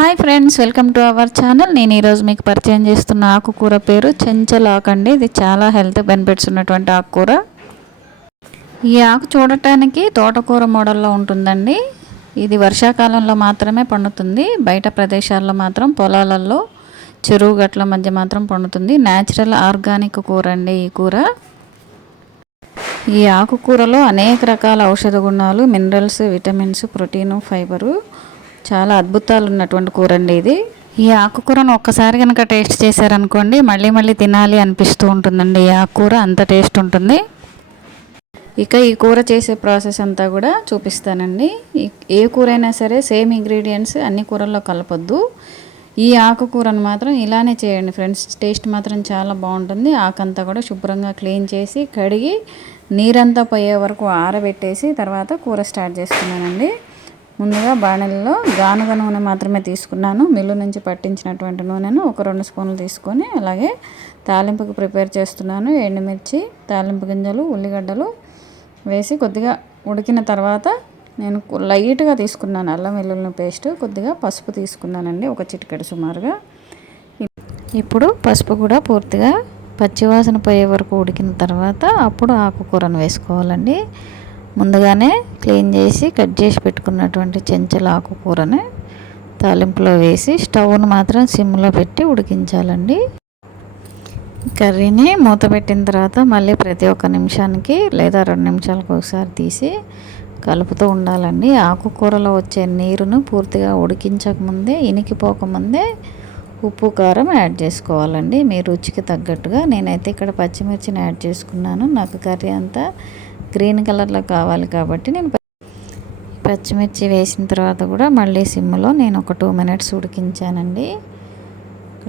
Hi friends welcome to our channel. నేను ఈరోజు మీకు పరిచయం చేస్తున్న ఆకుకూర పేరు చెంచల్ ఆకు అండి. ఇది చాలా హెల్త్ బెనిఫిట్స్ ఉన్నటువంటి ఆకుకూర. ఈ ఆకు చూడటానికి తోటకూర మోడల్లో ఉంటుందండి. ఇది వర్షాకాలంలో మాత్రమే పండుతుంది. బయట ప్రదేశాల్లో మాత్రం పొలాలలో చెరువు గట్ల మధ్య మాత్రం పండుతుంది. న్యాచురల్ ఆర్గానిక్ కూర అండి ఈ కూర. ఈ ఆకుకూరలో అనేక రకాల ఔషధ గుణాలు మినరల్స్ విటమిన్స్ ప్రోటీను ఫైబరు చాలా అద్భుతాలు ఉన్నటువంటి కూర అండి ఇది. ఈ ఆకుకూరను ఒక్కసారి కనుక టేస్ట్ చేశారనుకోండి మళ్ళీ మళ్ళీ తినాలి అనిపిస్తూ ఉంటుందండి. ఈ ఆకుకూర అంత టేస్ట్ ఉంటుంది. ఇక ఈ కూర చేసే ప్రాసెస్ అంతా కూడా చూపిస్తానండి. ఏ కూర అయినా సరే సేమ్ ఇంగ్రీడియంట్స్ అన్ని కూరల్లో కలపొద్దు. ఈ ఆకుకూరను మాత్రం ఇలానే చేయండి ఫ్రెండ్స్. టేస్ట్ మాత్రం చాలా బాగుంటుంది. ఆకంతా కూడా శుభ్రంగా క్లీన్ చేసి కడిగి నీరంతా పోయే వరకు ఆరబెట్టేసి తర్వాత కూర స్టార్ట్ చేస్తున్నానండి. ముందుగా బాణలిలో గానుగ నూనె మాత్రమే తీసుకున్నాను. మిల్లు నుంచి పట్టించినటువంటి నూనెను ఒక రెండు స్పూన్లు తీసుకొని అలాగే తాలింపుకి ప్రిపేర్ చేస్తున్నాను. ఎండుమిర్చి తాలింపు గింజలు ఉల్లిగడ్డలు వేసి కొద్దిగా ఉడికిన తర్వాత నేను లైట్గా తీసుకున్నాను అల్లం వెల్లుల్లి పేస్ట్. కొద్దిగా పసుపు తీసుకున్నానండి ఒక చిటికెడు సుమారుగా. ఇప్పుడు పసుపు కూడా పూర్తిగా పచ్చివాసన పోయే వరకు ఉడికిన తర్వాత అప్పుడు ఆకుకూరను వేసుకోవాలండి. ముందుగానే క్లీన్ చేసి కట్ చేసి పెట్టుకున్నటువంటి చెంచల ఆకుకూరని తాలింపులో వేసి స్టవ్ను మాత్రం సిమ్లో పెట్టి ఉడికించాలండి. కర్రీని మూత పెట్టిన తర్వాత మళ్ళీ ప్రతి ఒక్క నిమిషానికి లేదా రెండు నిమిషాలకు ఒకసారి తీసి కలుపుతూ ఉండాలండి. ఆకుకూరలో వచ్చే నీరును పూర్తిగా ఉడికించకముందే ఇనికిపోకముందే ఉప్పు కారం యాడ్ చేసుకోవాలండి. మీ రుచికి తగ్గట్టుగా నేనైతే ఇక్కడ పచ్చిమిర్చిని యాడ్ చేసుకున్నాను. నాకు కర్రీ అంతా గ్రీన్ కలర్లో కావాలి కాబట్టి నేను పచ్చిమిర్చి వేసిన తర్వాత కూడా మళ్ళీ సిమ్లో నేను ఒక టూ మినిట్స్ ఉడికించానండి.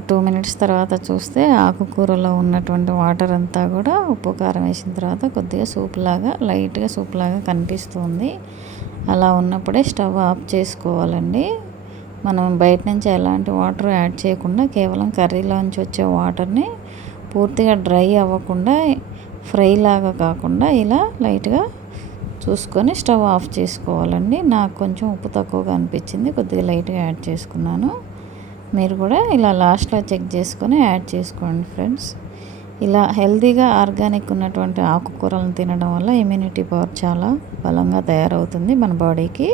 టూ మినిట్స్ తర్వాత చూస్తే ఆకుకూరలో ఉన్నటువంటి వాటర్ అంతా కూడా ఉప్పు కారం వేసిన తర్వాత కొద్దిగా సూప్ లాగా లైట్గా సూప్ లాగా కనిపిస్తుంది. అలా ఉన్నప్పుడే స్టవ్ ఆఫ్ చేసుకోవాలండి. మనం బయట నుంచి ఎలాంటి వాటర్ యాడ్ చేయకుండా కేవలం కర్రీలోంచి వచ్చే వాటర్ని పూర్తిగా డ్రై అవ్వకుండా ఫ్రై లాగా కాకుండా ఇలా లైట్గా చూసుకొని స్టవ్ ఆఫ్ చేసుకోవాలండి. నాకు కొంచెం ఉప్పు తక్కువగా అనిపించింది కొద్దిగా లైట్గా యాడ్ చేసుకున్నాను. మీరు కూడా ఇలా లాస్ట్లో చెక్ చేసుకొని యాడ్ చేసుకోండి ఫ్రెండ్స్. ఇలా హెల్తీగా ఆర్గానిక్ ఉన్నటువంటి ఆకుకూరలను తినడం వల్ల ఇమ్యూనిటీ పవర్ చాలా బలంగా తయారవుతుంది మన బాడీకి.